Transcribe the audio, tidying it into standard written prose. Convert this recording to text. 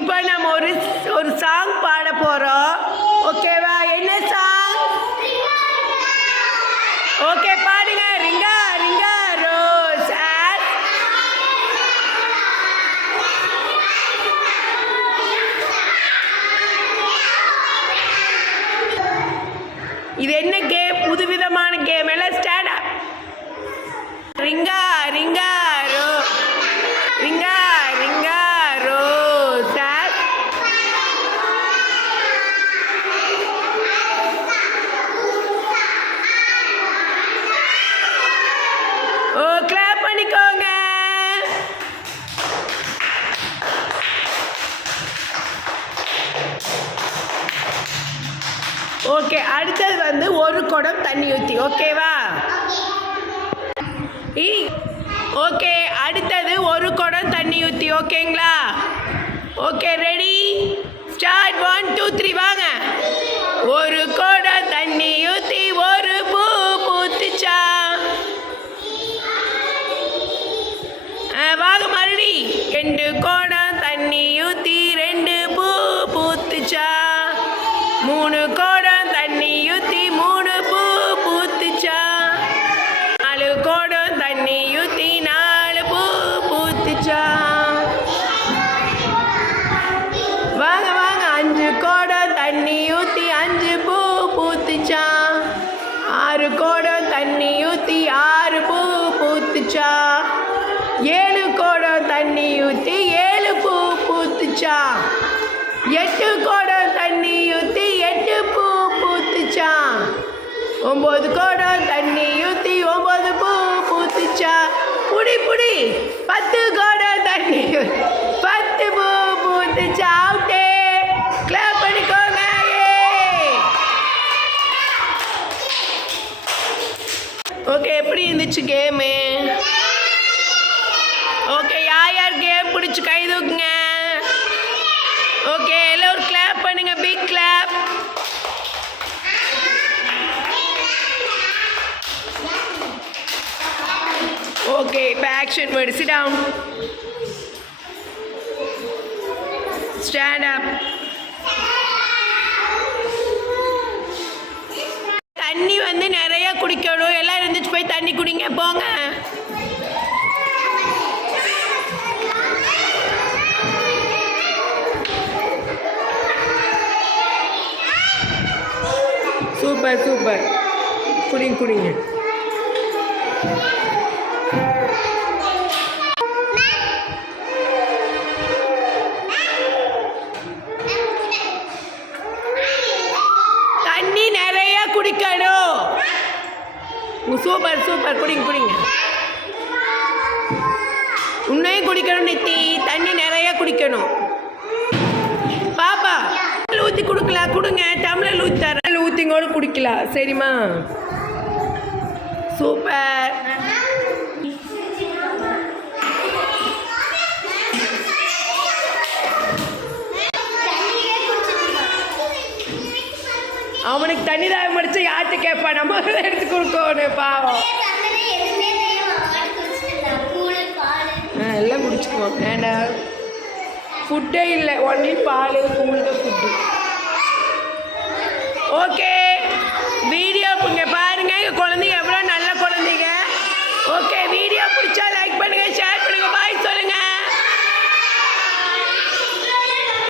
இப்போ நம்ம ஒரு சாங் பாட போறோம். ஓகேவா? என்ன சாங்? ஓகே, பாடுங்க. Ring a ring a roses. இது என்ன கேம்? புதுவிதமான கேம். எல்லாம் ஸ்டாண்ட் அப். ரிங்கா ரிங்கா ரோ ring a ring a roses. Oh, clap பண்ணிக்கோங்க. ஓகே, அடுத்தது வந்து ஒரு குடம் தண்ணி ஊற்றி. ஓகேவா? ஓகே, அடுத்தது ஒரு குடம் தண்ணி ஊற்றி. ஓகேங்களா? Okay, ready, start. 1 2 3 வாங்க. ஒரு குடம் தண்ணி ஊற்றி ஒரு பூ பூத்துச்சா. வாங்க மறுபடி. 2 குடம் தண்ணி ஊற்றி 2 பூ பூத்துச்சா. 3 குடம் தண்ணி ஊற்றி 3 பூ பூத்துச்சா. 4 குடம் தண்ணி ஊற்றி 4 பூ பூத்துச்சா. வாங்க வாங்க. 5 குடம் தண்ணி ஊற்றி 5 பூ பூத்துச்சா. 6 குடம் தண்ணி ஊற்றி 6 பூ பூத்துச்சா. 7 குடம் தண்ணி ஊற்றி 7 பூ பூத்துச்சா. 8 குடம் தண்ணி ஊற்றி 8 பூ பூத்துச்சா. 9 குடம் தண்ணி ஊற்றி 9 பூ பூத்துச்சா. புடி புடி. 10 குடம் தண்ணி 10 பூ பூத்துச்சா. அவுட்டே. கிளாப் பண்ணிக்கோங்க. ஓகே, எப்படி இருந்துச்சு கேமு? ஓகே, யார் யார் கேம் பிடிச்சி கை தூக்குங்க. ஓகே, எல்லோரும் கிளாப் பண்ணுங்க. Big clap. ஓகே, இப்போ action word. Sit down. Stand up. தண்ணி வந்து நிறைய குடிக்கணும். எல்லாம் இருந்துச்சு, போய் தண்ணி குடிங்க. போங்க. Super super. குடிங்க குடிங்க. தண்ணி நிறைய குடிக்கணும். Super super. குடிங்க குடிங்க. உன்னையும் குடிக்கணும் நித்தி. தண்ணி நிறைய குடிக்கணும். பாப்பா ஊற்றி கொடுக்கலாம். கொடுங்க. டம்ளர் ஊற்றி தர. ஊற்றிங்கோடு குடிக்கலாம். சரிம்மா? சூப்பர். அவனுக்கு தண்ணி தான் முடிச்சு யார்கிட்ட கேட்பா? நம்ம எடுத்து கொடுக்கணும். பாவம். எல்லாம் குடிச்சுக்குவோம். வேண்டாம், ஃபுட்டே இல்லை. ஒன்லி பால் கூழ் தான் ஃபுட்டு. ஓகே, வீடியோ இங்கே பாருங்கள். எங்கள் குழந்தைங்க எவ்வளோ நல்ல குழந்தைங்க. ஓகே, வீடியோ பிடிச்சா லைக் பண்ணுங்கள், ஷேர் பண்ணுங்கள்.